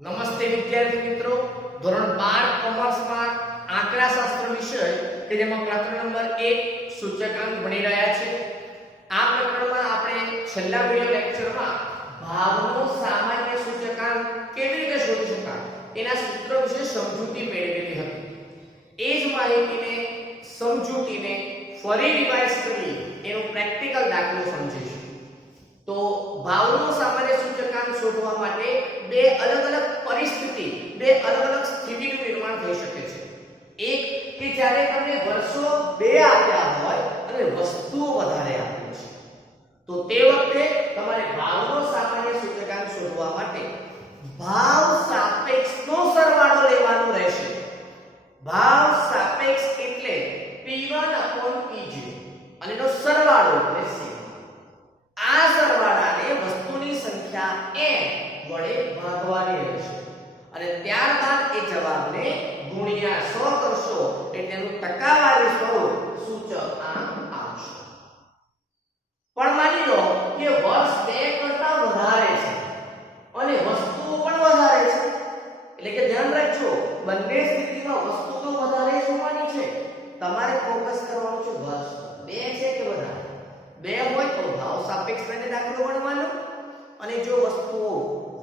નમસ્તે વિદ્યાર્થી મિત્રો, ધોરણ 12 કોમર્સમાં આંકડાશાસ્ત્ર વિષય કે જેમાં પ્રકરણ નંબર 1 સૂચકાંક ભણી રહ્યા છે. આ પ્રકરણમાં આપણે છેલ્લા વિડિયો લેક્ચરમાં ભાવનો સામાન્ય સૂચકાંક કેવી રીતે શોધી શકાય એના સૂત્ર વિશે સમજૂતી મેળવેલી હતી. એ જ માહિતીને સમજૂતીને ફરી રિવાઇઝ કરી એનો પ્રેક્ટિકલ દાખલો સમજીશું. તો ભાવનો સામાન્ય સૂચકાંક શોધવા માટે બે અલગ અલગ પરિસ્થિતિ, બે અલગ અલગ સ્થિતિનું નિર્માણ થઈ શકે છે. એક કે જ્યારે તમને વર્ષો બે આપ્યા હોય અને વસ્તુઓ વધારે આપી છે, તો તે વખતે તમારે ભાવનો સામાન્ય સૂચકાંક શોધવા માટે ભાવ સાપેક્ષનો સરવાળો લેવાનો રહેશે. ભાવ સાપેક્ષ એટલે P1/P0 અને એનો સરવાળો એટલે C. આ સરવાળાને વસ્તુની સંખ્યા n વડે ભાગવાની રહેશે અને ત્યારબાદ એ જવાબને ગુણ્યા 100 કરશો એટલે તેનું ટકાવારી સ્વરૂપ સૂચકાંક આવશે. પણ માની લો કે વર્ષ 2 કરતા વધારે છે અને વસ્તુઓ પણ વધારે છે, એટલે કે ધ્યાન રાખજો બંને સ્થિતિમાં વસ્તુ તો વધારે જ હોવાની છે. તમારે ફોકસ કરવાનું છે વર્ષ 2 છે કે વધારે. 2 હોય તો ભાવ સાપેક્ષ માટે દાખલો ગણવાનો, અને જો વસ્તુઓ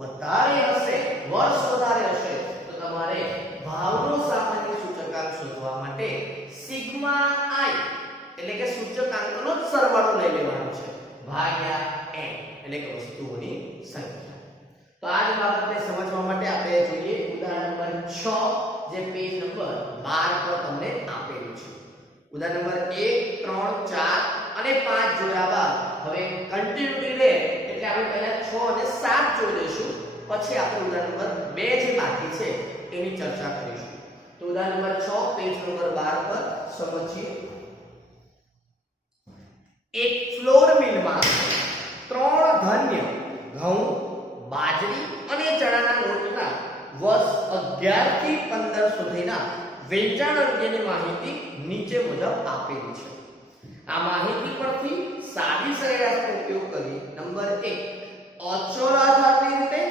વધારે હશે, વર્ષ વધારે હશે, તો તમારે ભાવનો સામાન્ય સૂચકાંક શોધવા માટે સિગ્મા i એટલે કે સૂચકાંકનો જ સરવાળો લઈ લેવાનો છે ભાગ્યા n એટલે કે વસ્તુઓની સંખ્યા. તો આ જ બાબતને સમજવા માટે આપણે જોઈએ ઉદાહરણ નંબર 6 જે પેજ નંબર 12 પર તમને આપેલું છે. ઉદાહરણ નંબર 1, 3, 4 અને 5 જોયા બાદ હવે કન્ટિન્યુટી લે એટલે આપણે પહેલા 6 અને 7 જોઈ લઈશું, પછી આપણે ઉદાહરણ નંબર 2 જે બાકી છે એની ચર્ચા કરીશું. તો ઉદાહરણ નંબર 6 પેજ નંબર 12 પર સમજીએ. એક ફ્લોર મિલમાં 3 ધાન્ય ઘઉં, બાજરી અને ચણાના લોટના વર્ષ 11 થી 15 સુધીના વેચાણ અંગેની માહિતી નીચે મુજબ આપેલી છે. આ માહિતી પરથી સાદી સરેરાશનો ઉપયોગ કરી નંબર 1 અચળ આધારની રીતે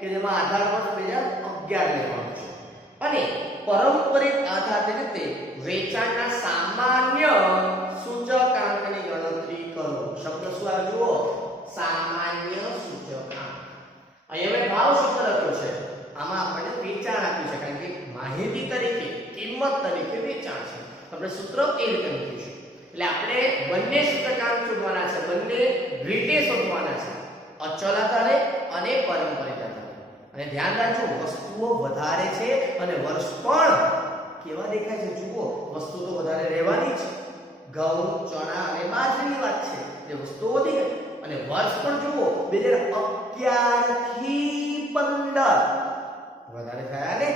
કે જેમાં આધાર વર્ષ 2011 લેવાનો છે, અને પારંપરિક આધારની રીતે વેચાણના સામાન્ય સૂચકાંકની ગણતરી કરો. શબ્દ શું આવે જુઓ, સામાન્ય સૂચકાંક. અહીંયા મેં ભાવ શબ્દ લખ્યો છે, આમાં આપણને વેચાણ આપ્યું છે કારણ કે માહિતી તરીકે, કિંમત તરીકે વેચાણ છે. આપણે સૂત્ર એ રીતે મૂકીશું. એટલે આપણે બંને સૂચકાંક શોધવાના છે, બંને રીતે શોધવાના છે, અચળ આધારે અને પારંપરિક આધારે. અને ધ્યાન રાખજો વસ્તુઓ વધારે છે અને વર્ષ પણ કેવા દેખાય છે જુઓ, વસ્તુ તો વધારે રહેવાની છે. ઘઉં, ચણા અને બાજરીની વાત છે, જે વસ્તુઓ વધી ગઈ, અને વર્ષ પણ જુઓ 2011 થી 15 વધારે થયા ને.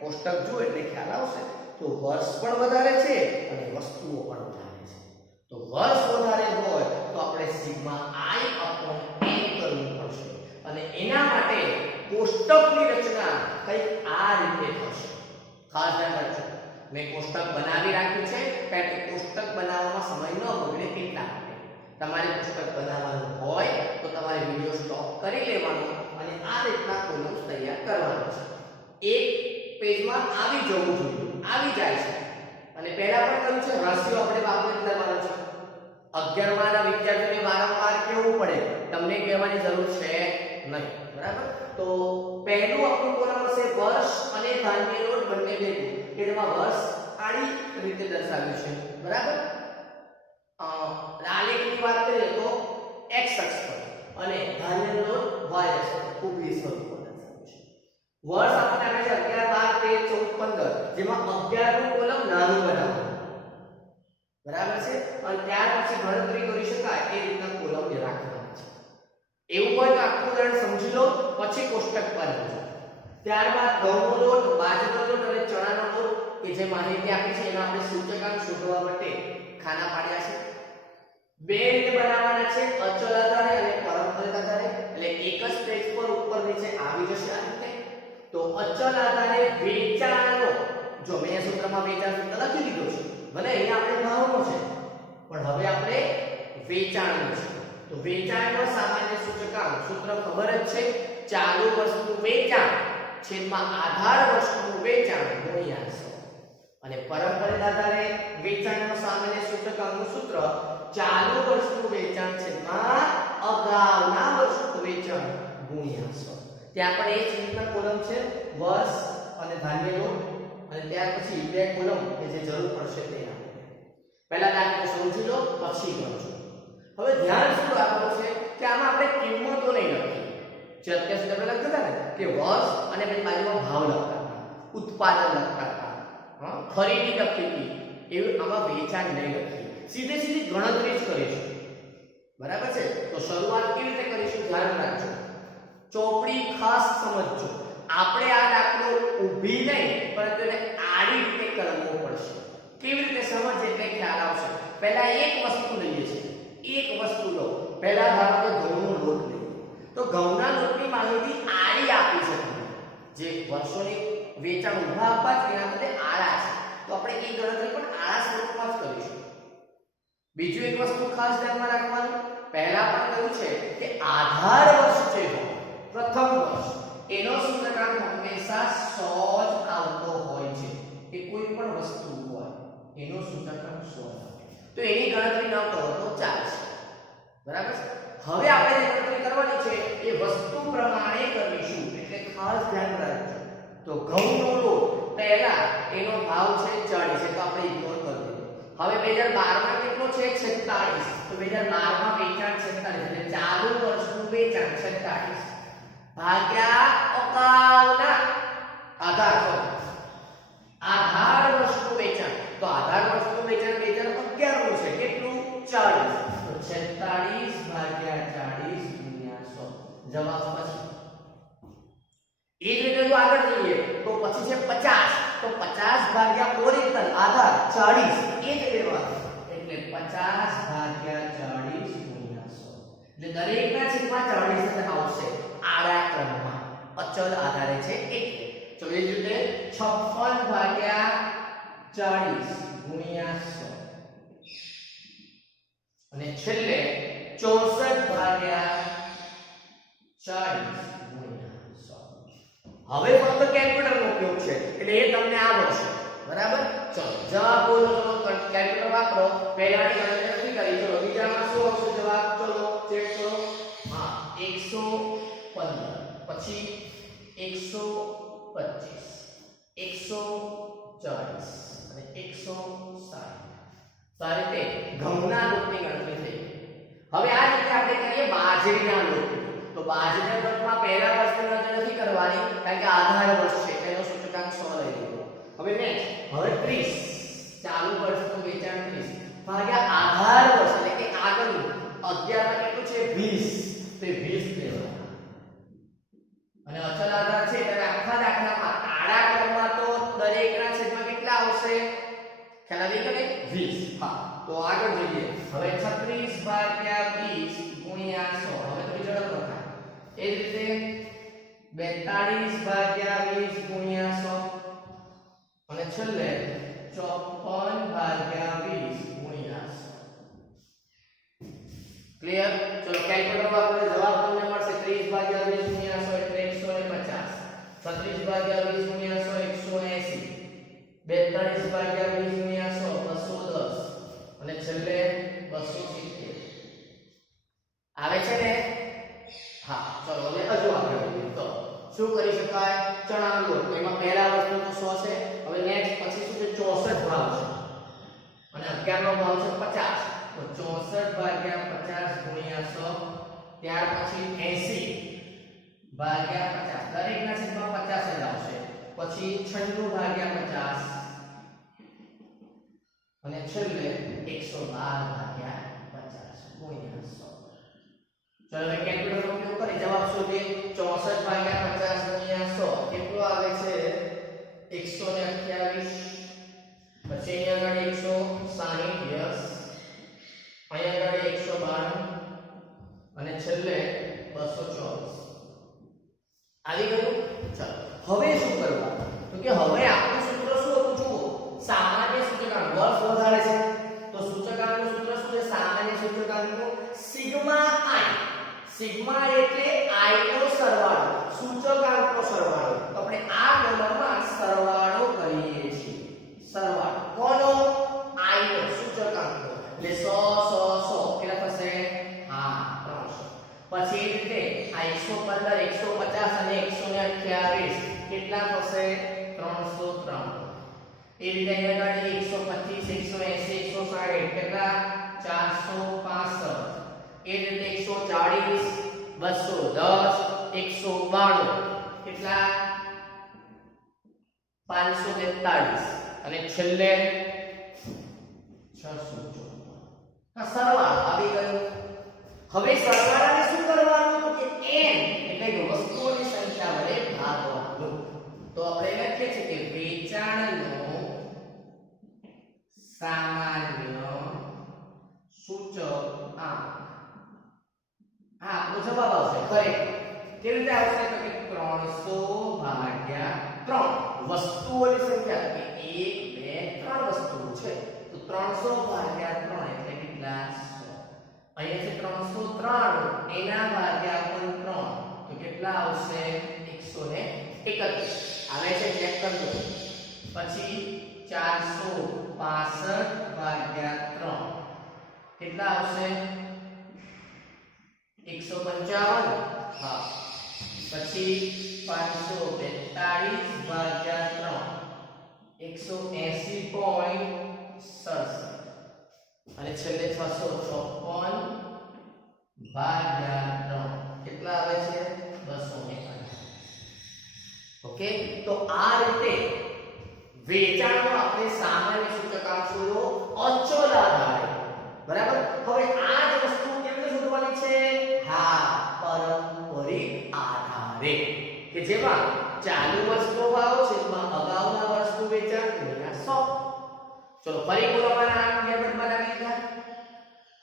કોષ્ટક જુઓ એટલે ખ્યાલ આવશે. તો વર્ષ પણ વધારે છે અને વસ્તુઓ પણ વધારે છે. તો વર્ષ વધારે હોય તો આપણે સિગ્મા i/n કરવું પડશે, અને એના માટે કોષ્ટકની રચના કંઈક આ રીતે થશે. ખાસ ધ્યાન રાખજો, મેં કોષ્ટક બનાવી રાખ્યું છે કારણ કે કોષ્ટક બનાવવામાં સમય ન બગડે એટલા માટે. તમારે કોષ્ટક બનાવવાનું હોય તો તમારે વિડિયો સ્ટોપ કરી લેવાનો અને આ રીતના કોલમ્સ તૈયાર કરવાના છે. એક પેજમાં આવી જવું જોઈએ, આવી જાય છે. અને પહેલા પણ કહ્યું છે રાશિઓ આપણે વાપરી લેવાનો છે. 11મા ના વિદ્યાર્થીઓને વારંવાર કહેવું પડે, તમને કહેવાની જરૂર છે નહીં, બરાબર. તો પહેલું આપણું કોલમ હશે વર્ષ અને ધાન્ય લોટ બંને ભેગું, કે જેમાં વર્ષ આડી રીતે દર્શાવ્યું છે, બરાબર. આલેખની વાત કરીએ તો x અક્ષ પર અને ધાન્ય લોટ y અક્ષ પર ઊભી સ્વરૂપમાં દર્શાવ્યું છે. વર્ષ આપણને આપે છે 11, 12, 13, 14, 15, જેમાં 11 નું કોલમ નાનું બનાવવાનું, બરાબર છે. અને ત્યાર પછી ગણતરી કરી શકાય એ રીતના કોલમ જે રાખવાના છે. એવું હોય તો આખું ઉદાહરણ સમજી લો, પછી કોષ્ટક પર જાઓ. ત્યારબાદ ઘઉંનો લોટ, બાજરીનો લોટ અને ચણાનો લોટ કે જે માહિતી આપી છે એના આપણે સૂચકાંક શોધવા માટે ખાના પાડ્યા છે. બે રીતે બનાવવાના છે, અચળ આધારે અને પારંપરિક આધારે. એટલે એક જ પેજ પર ઉપર નીચે આવી જશે આ રીતે. તો અચળ આધારે વેચાણનો, જો મેં સૂત્રમાં વેચાણ સૂત્ર લખી દીધો છે, ભલે અહીંયા આપણે ભાવનો છે પણ હવે આપણે વેચાણનું છે. તો વેચાણનો સામાન્ય સૂચકાંક સૂત્ર ખબર જ છે, ચાલુ વર્ષનું વેચાણ છેદમાં આધાર વસ્તુનું વેચાણ ગુણ્યા 100 અને પરંપરાગત આધારે વેચાણનો સામાન્ય સૂચકાંકનું સૂત્ર ચાલુ વર્ષનું વેચાણ છેદમાં અગાઉના વર્ષનું વેચાણ ગુણ્યા 100. ત્યાં પણ એ જ રીતના કોલમ છે વર્ષ અને ધાન્ય લો અને ત્યાર પછી બે કોલમ કે જે જરૂર પડશે તે આપો. પહેલા દાખલો સમજી લો પછી ગણજો. હવે ધ્યાન શું રાખવું છે કે આમાં આપણે કિંમતો નહીં લખી. જે અત્યાર સુધી આપણે લખતા હતા ને કે વર્ષ અને પછી બાજુમાં ભાવ લખતા હતા, ઉત્પાદન લખતા હતા, ખરીદી લખી હતી, એવું આમાં વેચાણ નહીં લખી. સીધી ગણતરી જ કરીશું. બરાબર છે? તો શરૂઆત કેવી રીતે કરીશું ધ્યાન રાખજો. ચોપડી ખાસ સમજજો. આપણે આ દાખલો ઊભી નહીં પરંતુ એને આડી રીતે કરવો પડશે. કેવી રીતે સમજ એટલે ખ્યાલ આવશે. પહેલા એક વસ્તુ લઈએ છીએ. એક વસ્તુ લો. પહેલા ધારો કે ઘઉંનો લોટ લઈએ. તો ઘઉંના લોટની માહિતી આડી આપી છે તમને. જે વર્ષોની વેચાણ ઊભા આપવા છે એના બદલે આડા છે. તો આપણે એ ગણતરી પણ આડા સ્વરૂપમાં જ કરીશું. બીજું એક વસ્તુ ખાસ ધ્યાનમાં રાખવાનું. પહેલા પણ કહ્યું છે કે આધાર વર્ષ છે પ્રથમ વર્ષ એનો સૂચકાંક હંમેશા 100 જ આવતો હોય છે. એ કોઈ પણ વસ્તુ હોય એનો સૂચકાંક 100 આવે. તો એની ગણતરી ન કરો તો ચાલશે. બરાબર છે? હવે આપણે જે ગણતરી કરવાની છે એ વસ્તુ પ્રમાણે કરીશું. એટલે ખાસ ધ્યાન રાખજો. તો ઘઉંનો લોટ પહેલા એનો ભાવ છે 40 છે તો આપણે ઇગ્નોર કરી દઈએ. હવે 2012 માં કેટલો છે 46. તો 2012 માં વેચાણ 46 એટલે ચાલુ વર્ષનું વેચાણ 46 ભાગ્યા અગાઉના આધાર વર્ષનું વેચાણ. તો આધાર વર્ષનું વેચાણ 2011 નું છે કેટલું 40. તો 46 ભાગ્યા 40 ગુણ્યા 100 જવાબ પછી. એ જ રીતે જો આગળ જઈએ તો પછી છે 50. તો 50 ભાગ્યા ઓરિજિનલ આધાર 40 એ જ લેવાનું. એટલે 50 ભાગ્યા 40 ગુણ્યા 100. એટલે દરેકના છેદમાં 40 જ આવશે આડા ક્રમમાં. અચલ આધારે છે એટલે. તો એ જ રીતે 56 ભાગ્યા 40 ગુણ્યા 100 અને છેલ્લે 64 ભાગ્યા 40 ગુણ્યા 100. હવે ફક્ત કેલ્ક્યુલેટરનો ઉપયોગ છે એટલે એ તમને આવડશે. બરાબર? ચલો જવાબ બોલો. કેલ્ક્યુલેટર વાપરો. પહેલાની ગણતરી નથી કરી. ચલો બીજામાં શું આવશે જવાબ? ચલો ચેક કરો. હા 115 પછી 125 140 અને 160. તો આ રીતે ઘઉંના લોટની ગણતરી થઈ. હવે આ રીતે આપણે કરીએ બાજરીના લોટ. તો બાજરીના લોટમાં પહેલા વર્ષની ગણતરી નથી કરવાની કારણ કે આધાર વર્ષ છે એનો સૂચકાંક 100 લઈ લીધો. હવે નેક્સ્ટ હવે 30 ચાલુ વર્ષનું વેચાણ 30 ભાગ્યા આધાર વર્ષ એટલે કે આગળનું 11 માં કેટલું છે 20 તો 20 લેવાના. અને અચલ આધાર છે એટલે આખા દાખલામાં આડા ક્રમમાં તો દરેકના છેદમાં કેટલા આવશે ખ્યાલ આવી ગયો ને 20. હા તો આગળ જોઈએ. હવે 36 ભાગ્યા 20 ગુણ્યા 100. હવે થોડી ઝડપ રાખો. એ જ રીતે 42 ભાગ્યા 20 ગુણ્યા 100 અને છેલ્લે 54 ભાગ્યા 20 ગુણ્યા 100. ક્લિયર? ચલો કેલ્ક્યુલેટર વાપરો. જવાબ તમને મળશે 30 ભાગ્યા 20 ગુણ્યા 100 એટલે 150. 36 ભાગ્યા 20 ગુણ્યા 100 180. 42 ભાગ્યા 20 ગુણ્યા 100 210 અને છેલ્લે 270 આવે છે ને? હા ચલો હવે હજુ આગળ વધીએ. તો શું કરી શકાય? ચણાનો લોટ એમાં પહેલા વસ્તુ તો 100 છે. હવે નેક્સ્ટ પછી શું છે 64 ભાવ છે અને 11 નો ભાવ છે 50. તો 64 ભાગ્યા 50 ગુણ્યા 100 ત્યાર પછી 80 ભાગ્યા 50 દરેકના છેદમાં 50 જ આવશે. પછી 96 ભાગ્યા 50 અને છેલ્લે 112 ભાગ્યા 50 ગુણ્યા 100. ચલો હવે કેલ્ક્યુલેટર નો ઉપયોગ કરી જવાબ શોધીએ. 64 ભાગ્યા 50 ગુણ્યા 100 કેટલો આવે છે 128. પછી અહીંયા આગળ 160 યસ અહીંયા આગળ 192 અને છેલ્લે 224 આવી ગયું. ચાલો હવે શું કરવાનું? તો કે હવે આપણું સૂત્ર શું હતું જુઓ. સામાન્ય સૂચકાંક વર્ષ વધારે છે તો સૂચકાંકનું સૂત્ર શું છે? સામાન્ય સૂચકાંકનું સિગ્મા i. સિગ્મા એટલે i નો સરવાળો, સૂચકાંકનો સરવાળો. તો આપણે કેટલા થશે 303 એ રીતે અહીંયા આગળ 125 180 160 કેટલા 465 એ રીતે 140 210 192 કેટલા 543 અને છેલ્લે 654 આ સરવાળો આવી ગયો હવે સરવાળાને શું કરવાનું તો કે n એટલે કે વસ્તુઓની સંખ્યા વડે ભાગવાનું તો આપણે લખીએ છીએ કે વેચાણનો સામાન્ય સૂચકાંક આપણો જવાબ આવશે ખરેખર કેવી રીતે આવશે તો કે 300 ભાગ્યા 3 વસ્તુઓની સંખ્યા કે 1 2 3 વસ્તુઓ છે તો 300 ભાગ્યા 3 એટલે કેટલા 100 અહીંયા છે 303 એના ભાગ્યા પણ 3 તો કેટલા આવશે 131 આવે છે ચેક કરજો પછી 465 ભાગ્યા 3 કેટલા આવશે 155 હા પછી 542 ભાગ્યા 3 180.67 અને છેલ્લે 656 ભાગ્યા 3 કેટલા આવે છે 251 ઓકે તો આ રીતે વેચાણનો આપણે સામાન્ય સૂચકાંક શોધ્યો અચળ આધારે બરાબર હવે આ જ વસ્તુ કેવી શોધવાની છે હા પારંપરિક આધારે કે જેમાં ચાલુ વર્ષનો ભાવ છેદમાં અગાઉના વર્ષનું વેચાણ ગુણ્યા 100 ચલો ફરી બોલવાના આ મેથડ બનાવી દીધા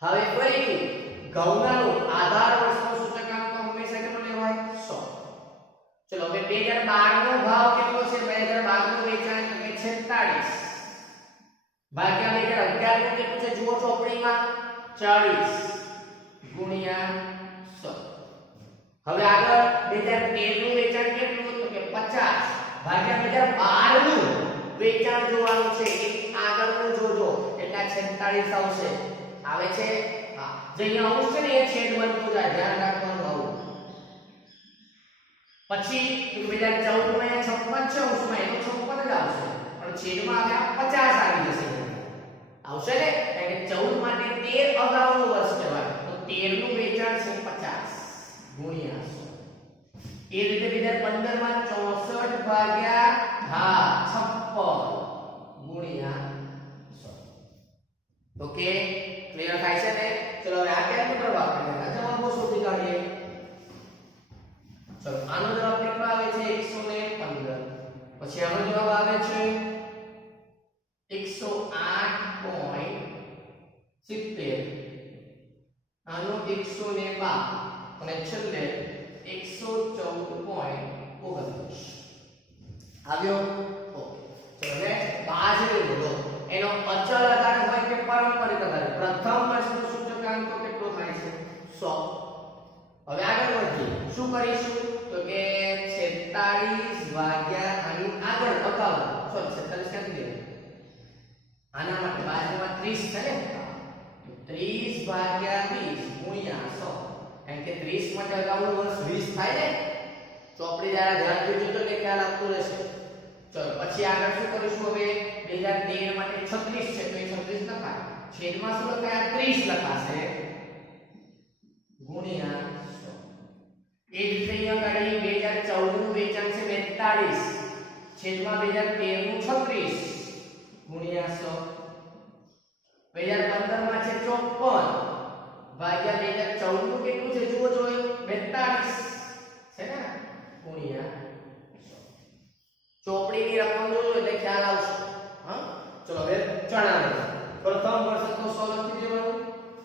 હવે ફરીથી ઘઉંનો આધાર વર્ષનો સૂચકાંક તો હંમેશા કેટલો લેવાય 100 ચલો હવે 2012 નો ભાવ કેટલો છે 2012 નું વેચાણ તો કે 46 ભાગ્યા 2011 નું કેટલું છે જુઓ ચોપડીમાં 40 ગુણ્યા 100 હવે આગળ 2013 નું વેચાણ કેટલું તો કે 50 ભાગ્યા 2012 નું વેચાણ જોવાનું છે એ આગળનું જોજો એટલા 46 આવશે આવે છે હા જે અહીંયા અંશ છે ને એ છેદ બનતો જાય ધ્યાન રાખવાનું આવું પછી 2014 માં 56 છે અંશમાં એનો 56 જ આવશે પણ છેદમાં આવ્યા 50 આવી જશે આવશે ને એટલે 14 માટે 13 અગાઉનું વર્ષ કહેવાય તો 13 નું વેચાણ છે 50 ગુણ્યા 100 એ રીતે 2015 માં 64 ભાગ્યા હા 56 ગુણ્યા 100 ઓકે ક્લિયર થાય છે ને ચલો હવે આ કેલ્ક્યુલેટર વાપરીને આ જવાબો શોધી કાઢીએ ચલો આનો જવાબ કેટલો આવે છે 115 પછી આનો જવાબ આવે છે 108.70 આનો 112 અને છેલ્લે 114.29 આવ્યો ઓકે ચલો નેક્સ્ટ બાજરી બોલો એનો અચળ આધાર હોય કે પારંપરિક આધાર પ્રથમ વર્ષનો સૂચકાંક તો કેટલો થાય છે 100 હવે આગળ વધીએ શું કરીશું તો કે 46 ભાગ્યા આની આગળ અગાઉ સોરી 46 ક્યાંથી લેવું આના માટે બાજુમાં 30 છે ને 30 ભાગ્યા 20 ગુણ્યા 100 એમ કે 30 માટે અગાઉનું વર્ષ 20 થાય ને ચોપડી જરા ધ્યાન દેજો તો કે ખ્યાલ આવતો રહેશે ચલો પછી આગળ શું કરીશું હવે 2013 માટે 36 છે તો એ 36 લખાય છેદમાં શું લખાય 30 લખાશે ગુણ્યા 100 એ જ રીતે અહીંયા આગળ 2014 નું વેચાણ છે 42 છેદમાં 2013 નું 36 ગુણ્યા 100 2015 માં છે 54 ભાગ્યા 2014 નું કેટલું છે જુઓ જોઈ 42 છે ને ગુણ્યા 100 ચોપડીની રકમ જોજો એટલે ખ્યાલ આવશે હા ચલો હવે ચણાનો પ્રથમ વર્ષ તો 100 લખી દેવાનું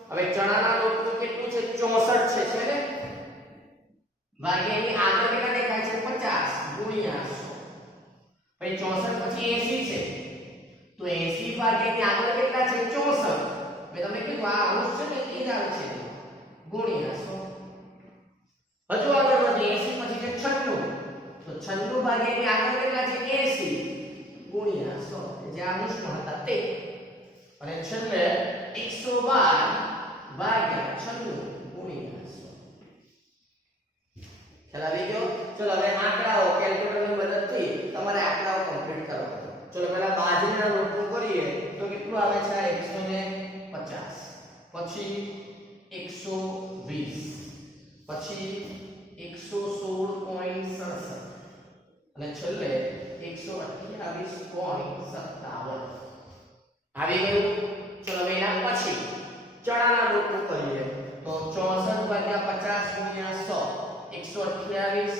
હવે ચણાના લોટનું કેટલું છે 64 છે ને ભાગ્યાની આગળ કેટલા દેખાય છે 50 ગુણ્યા 100 પછી 64 પછી 80 છે તો 80 ભાગ્યાની આગળ કેટલા છે 64 મેં તમને કીધું આ અંશ છે ને એ જ આવે છે ગુણ્યા 100 હજુ આગળ વધી 80 પછી છે 96 તો 96 ભાગ્યાની આગળ કેટલા છે 80 ગુણ્યા 100 જે આ અંશમાં હતા તે અને છેલ્લે 112 ભાગ્યા 96 ગુણ્યા 100 ખ્યાલ આવી ગયો ચલો હવે આંકડાઓ કેલ્ક્યુલેટરની મદદથી પછી 120, પછી 116.67 અને છેલ્લે 128.57 આવી ગયું. ચલો હવે એના પછી ચણાના લોટ કરીએ તો 64/50 ગુણ્યા 100 128.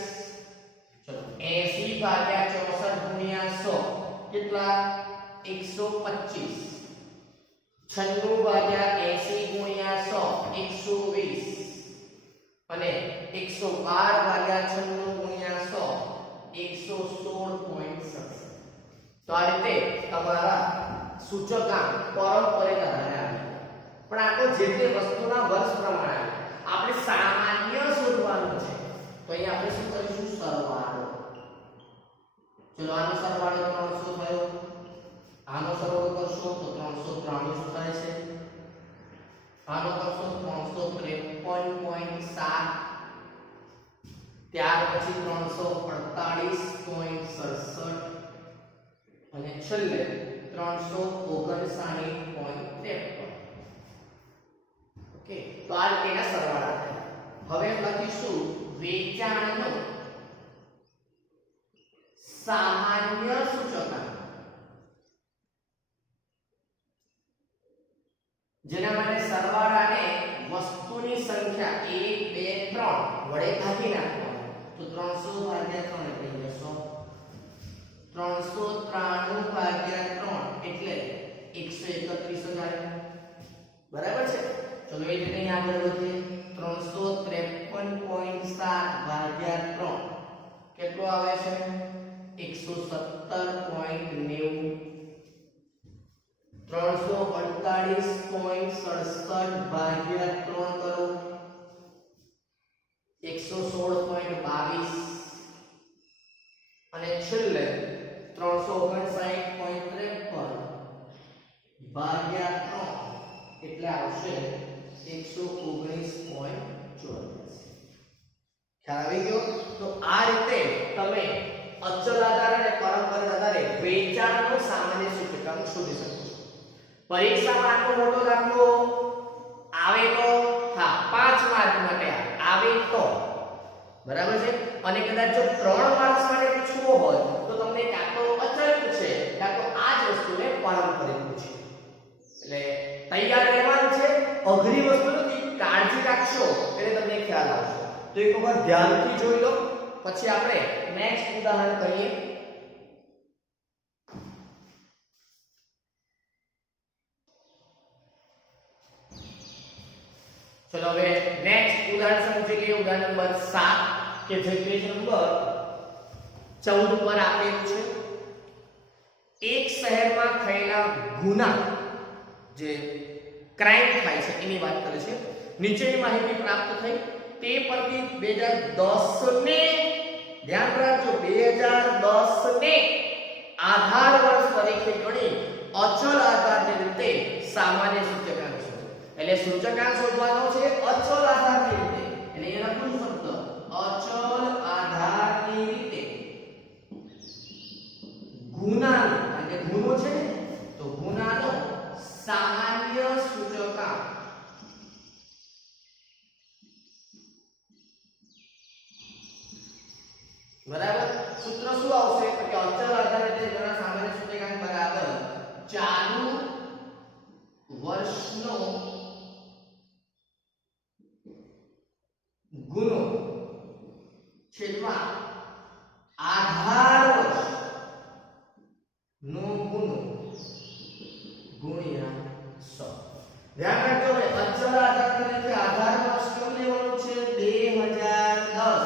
ચલો 80/64 ગુણ્યા 100 કેટલા 125. 96/80 ગુણ્યા 100 120 અને 112/96 ગુણ્યા 100 116.67. તો આ રીતે તમારા સૂચકાંક પરંપરાગત આધારે આવે. પણ આ તો જે તે વસ્તુના વર્ષ પ્રમાણે આપણે સામાન્ય શોધવાનું છે. તો અહીં આપણે શું કરીશું સરવાળો. ચલો આનો સરવાળો 300 થયો. આનો સરવાળો કરશો તો 393 શું થાય છે. આનો કરશો 353.7. ત્યાર પછી 348.67 અને છેલ્લે 359.53. ઓકે, તો આ રીતેના સરવાળા થયા. હવે લખીશું વેચાણનો સામાન્ય સૂચકાંક, જેના માટે સરવાળાને વસ્તુની સંખ્યા 1 2 3 વડે ભાગી નાખવાનો. તો 300/3 એટલે 100, 393/3 એટલે 131,000. બરાબર છે. ચલો એ રીતે અહીં આગળ વધીએ. 353.7/3 કેટલો આવે છે 117.90. 348.67/3 કરો 116.22 અને છેલ્લે 359.53/3 એટલે આવશે 119.84. ખ્યાલ આવી ગયો. તો આ રીતે તમે અચલ આધાર અને પરંપરાગત આધારે વેચાણનો સામાન્ય સૂચકાંક શોધી શકો છો. પરીક્ષામાં આટલો મોટો દાખલો આવે તો હા 5 માર્ક માટે આવે તો બરાબર છે. અને કદાચ જો 3 માર્ક્સ માટે પૂછવો હોય તો તમને કાં તો અચલ પૂછે કાં તો આ જ વસ્તુને પારંપરિક પૂછે. એટલે તૈયાર રહેવાનું છે. અઘરી વસ્તુ નથી, કાળજી રાખશો એટલે તમને ખ્યાલ આવશે. તો એક વખત ધ્યાનથી જોઈ લો, પછી આપણે નેક્સ્ટ ઉદાહરણ કરીએ. ચલો હવે નેક્સ્ટ ઉદાહરણ સમજી લઈએ. ઉદાહરણ નંબર 7 કે જે પેજ નંબર 14 પર આપેલું છે. એક શહેરમાં થયેલા ગુના, જે ક્રાઇમ થાય છે એની વાત કરે છે. નીચેની માહિતી પ્રાપ્ત થઈ તે પરથી 2010 ને ધ્યાન રાખજો 2010 ને આધાર વર્ષ તરીકે ગણી અચલ આધારની રીતે સામાન્ય સૂચકાંક શોધો. એટલે સૂચકાંક શોધવાનો છે અચલ આધારની રીતે. એટલે એના પૂરું શબ્દ અચલ આધારની રીતે ગુનાનો, એટલે ગુનો છે ને તો ગુનાનો સામાન્ય સૂચકાંક બરાબર. સૂત્ર શું આવશે તો કે અચલ આધારે તે ગણા સામાન્ય સૂચકાંક બરાબર ચાલુ વર્ષનો ગુનો છેદમાં આધાર વર્ષ નો ગુનો ગુણ્યા 100. ધ્યાન રાખજો હવે અચલ આધાર તરીકે આધાર વર્ષ કેવું લેવાનું છે 2010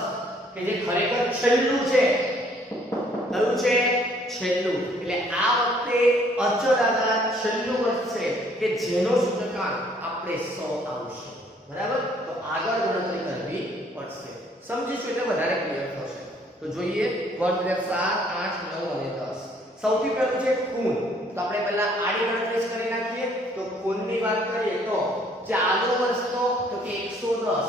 કે જે ખરેખર છેલ્લું છે. કયું છે છેલ્લું. એટલે આ વખતે અચલ આધાર છેલ્લું વર્ષ છે કે જેનો સૂચકાંક આપણે 100 આવશે. બરાબર. તો આગળ ગણતરી કરવી પડશે. સમજીશું એટલે વધારે ક્લિયર થશે. તો જોઈએ વર્ગ 7 8 9 અને 10. સૌથી પહેલું છે ખૂન. તો આપણે પહેલા આડી ગણતરી કરી નાખીએ. તો ખૂનની વાત કરીએ તો ચાલુ વર્ષનો તો કે 110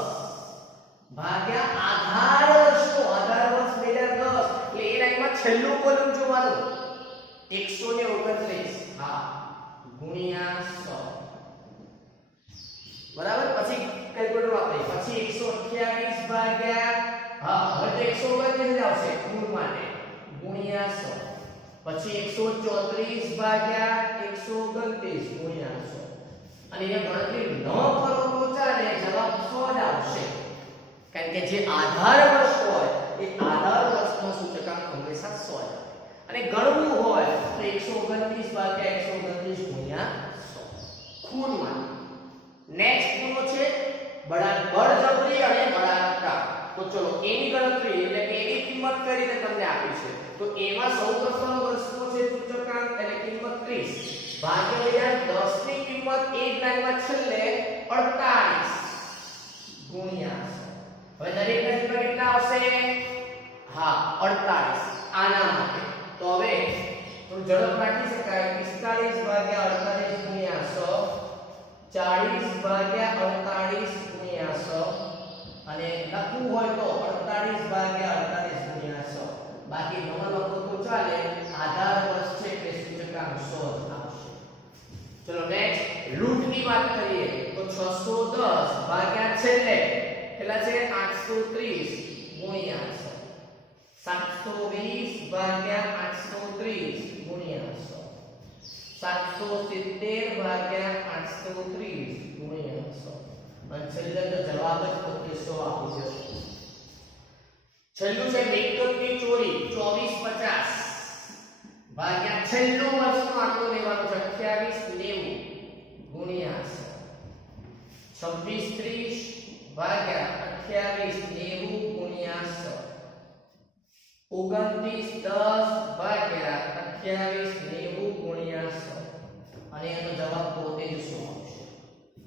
ભાગ્યા આધાર વર્ષનો, આધાર વર્ષ 2010 એટલે એ લાઈનમાં છેલ્લું કોલમ જોવાનું 129 હા ગુણ્યા 100 બરાબર પછી કેલ્ક્યુલેટર વાપરીએ પછી 128 ભાગ્યા હવે તો 129 જ આવશે કુલ માટે ગુણ્યા 100 પછી 134 ભાગ્યા 129 ગુણ્યા 100 અને એ ગણતરી ન કરો તો ચાલે જવાબ 100 જ આવશે કારણ કે જે આધાર વર્ષ હોય એ આધાર વર્ષનો સૂચકાંક હંમેશા 100 આવે અને ગણવું હોય તો 129 ભાગ્યા 129 ગુણ્યા 100 ખૂણમાં નેક્સ્ટ ખૂણો છે બળજબરી અને બળાકાર તો ચલો એની ગણતરી એટલે કે એની કિંમત કઈ રીતે તમને આપી છે તો એમાં સૌપ્રથમ વર્ષનો છે સૂચકાંક એટલે કિંમત 30 ભાગ્યા 10 ની કિંમત એ જ લાઈનમાં છેલ્લે 48 ગુણ્યા 100 હવે દરેક નજીકમાં કેટલા આવશે હા 48 આના માટે તો હવે થોડું ઝડપ રાખી શકાય 45 ભાગ્યા 48 ગુણ્યા 100 40 ભાગ્યા 48 ગુણ્યા 100 અને લખવું હોય તો 48 ભાગ્યા 48 ગુણ્યા 100 બાકી ન લખો તો ચાલે આધાર વર્ષ છે એટલે સૂચકાંક 100 જ આવશે ચલો નેક્સ્ટ રૂટની વાત કરીએ તો 610 ભાગ્યા છેલ્લે કેટલા છે 830 ગુણ્યા 100 720 ભાગ્યા 830 ગુણ્યા 100 770 ભાગ્યા 830 ગુણ્યા 100 અને છેલ્લે તો જવાબ જ પોતે 100 આપી જશે છેલ્લું છે મિલકતની ચોરી 2450 ભાગ્યા છેલ્લો વર્ષનો આંકડો લેવાનો છે 2890 ગુણ્યા 100 2630 ભાગ્યા 2890 ગુણ્યા 100 2910 ભાગ્યા 2890 ગુણ્યા 100 અને એનો જવાબ પોતે જ 100 આવશે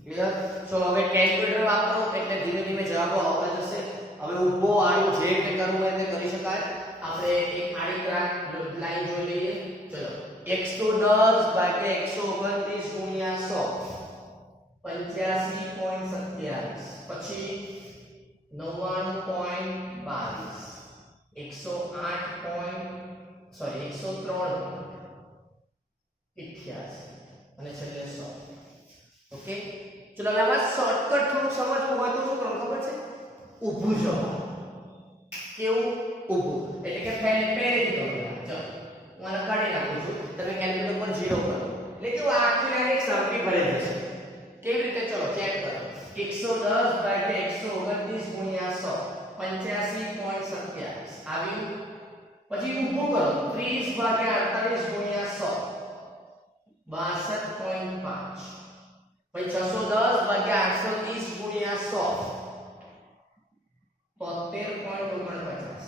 ક્લિયર સો હવે કેલ્ક્યુલેટર વાપરો એટલે ધીમે ધીમે જવાબો આવતા જશે હવે ઊભો આડું જે કે કરવું હોય તે કરી શકાય આપણે એક આડી લાઈન જોઈ લઈએ ચલો 110 ભાગ્યા 129 ગુણ્યા 100 85.27 પછી 99.22 103 અને છેલ્લે 100 ઓકે ચલો હવે આમાં શોર્ટકટ થોડું સમજવું હોય તો શું કરવું ખબર છે ઊભું જવાનું કેવું ઊભું એટલે કે પહેલેથી કરો ચલો હું આને કાઢી નાખું છું તમે કેલ્ક્યુલેટર પર 0 કરો એટલે કે આખી લાઈન એક સરખી ભરી જશે કેવી રીતે ચલો ચેક કરો 110 ભાગ્યા 129 ગુણ્યા 100 85.27 આવ્યું પછી ઊભું કરો 30 ભાગ્યા 48 ગુણ્યા 100 62.5 પછી 610 ભાગ્યા 830 ગુણ્યા 100 73.49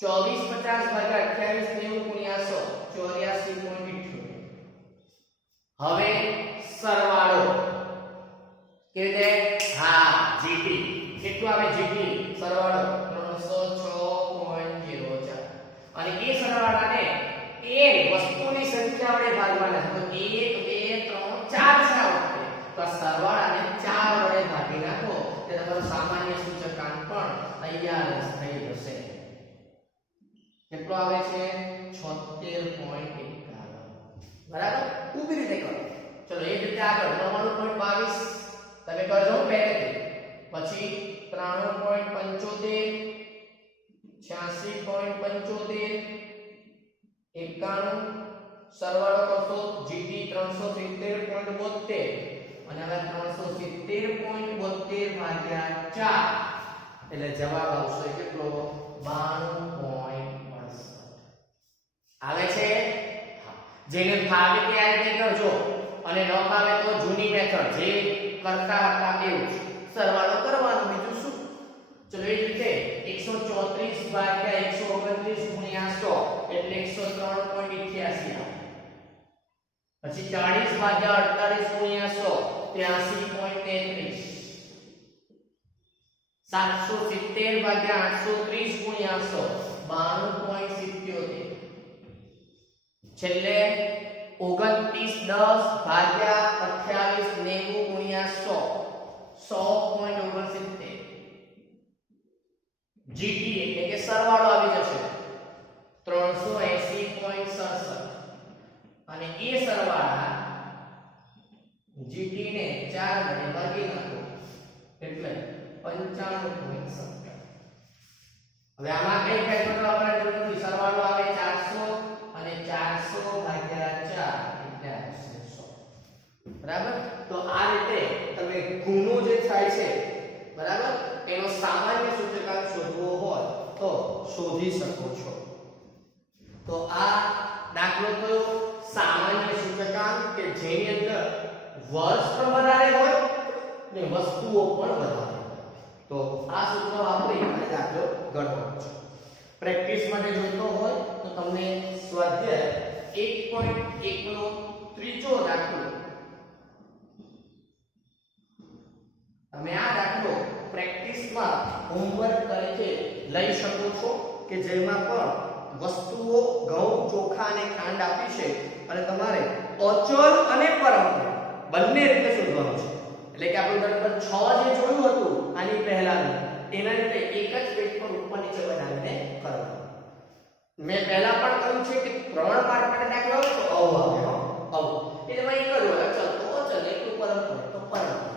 2450 ભાગ્યા 2890 ગુણ્યા 100 84.78 હવે સરવાળો કેવી રીતે હા જીટી કેટલું આવે જીટી સરવાળો 306.04 અને એ સરવાળાને એ વસ્તુની સંખ્યા વડે ભાગવાના તો 1 2 3 4 છે આવશે તો સરવાળાને 4 વડે ભાગી નાખો એટલે તમારું સામાન્ય સૂચકાંક પણ તૈયાર થઈ જશે કેટલો આવે છે 76.51 બરાબર ઊભી રીતે કરો ચલો એ જ રીતે આગળ 99.22 તમે કરજો પહેલેથી પછી 93.75 86.75 91 સરવાળો કરશો જીટી 370.72 અને હવે 370.72 ભાગ્યા 4 એટલે જવાબ આવશે કેટલો 92.62 આવે છે જેને ફાવે તે આ રીતે કરજો અને ન ફાવે તો જૂની મેથડ જે કરતા હતા એવું સરવાળો કરવાનો બીજું શું ચલો એ રીતે 134 ભાગ્યા 129 ગુણ્યા 100 એટલે 103.88 આવે પછી 40 ભાગ્યા 48 ગુણ્યા 100 83 770 ભાગ્યા 830 ગુણ્યા 100 92.77 છેલ્લે 2910 ભાગ્યા 2890 ગુણ્યા 100 જીટી એટલે કે સરવાળો આવી જશે 380.67 અને એ સરવાળા GT ને 4 વડે ભાગી નાખો એટલે 95.70. હવે આમાં કઈ કઈ તો આપણે જરૂર નથી, સરવાળો આવે 400 અને 400 ભાગ્યા 4 એટલે આવશે 100. બરાબર? તો આ રીતે તમે ગુનો જે થાય છે, બરાબર, એનો સામાન્ય સૂચકાંક શોધવો હોય તો શોધી શકો છો. તો આ દાખલો કયો? સામાન્ય સૂચકાંક કે જેની અંદર વર્ષ પણ વધારે હોય ને વસ્તુઓ પણ વધારે. તો આ સૂત્ર વાપરી અને દાખલો ગણવાનો છે. પ્રેક્ટિસ માટે જોઈતો હોય તો તમને સ્વાધ્યાય 1.1 નો ત્રીજો દાખલો, તમે આ દાખલો પ્રેક્ટિસમાં હોમવર્ક તરીકે લઈ શકો છો કે જેમાં પણ વસ્તુઓ ઘઉં, ચોખા અને ખાંડ આપી છે અને તમારે અચલ અને પરંપરા બંને રીતે શોધવાનું છે. એટલે કે આપણે બરાબર 6 જે જોયું હતું આની પહેલાનું, એના રીતે એક જ પેજ પર ઉપર નીચે બનાવીને કરવાનું. મેં પહેલા પણ કહ્યું છે કે 3 પાર્ટ માટે દાખલો આવે તો અવ આવે, અવ એટલે મેં કર્યું અચલ તો અચલ, એટલું પરંપરા તો પરંપરા.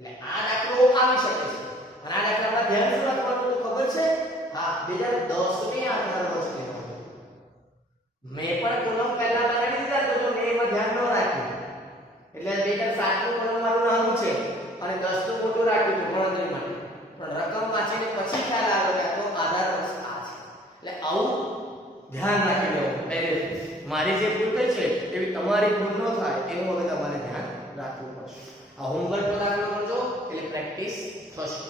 એટલે આ દાખલો આવી શકે છે. અને આ દાખલામાં ધ્યાન શું રાખવાનું ખબર છે? હા, 2010 ની આધાર વર્ષ લેવાનું. મેં પણ કોલમ પહેલા બનાવી દીધા તો જો મેં એમાં ધ્યાન ન રાખ્યું એટલે 2007 નું કોલમ મારું નાનું છે અને 10 નું મોટું રાખ્યું છે ગણતરી માટે, પણ રકમ વાંચીને પછી ખ્યાલ આવ્યો કે તો આધાર વર્ષ આ છે. એટલે આવું ધ્યાન રાખી લેવું પહેલેથી. મારી જે ભૂલ થઈ છે એવી તમારી ભૂલ ન થાય એનું હવે તમારે ધ્યાન રાખવું પડશે. આ હોમવર્ક દાખલો કરજો એટલે પ્રેક્ટિસ થશે.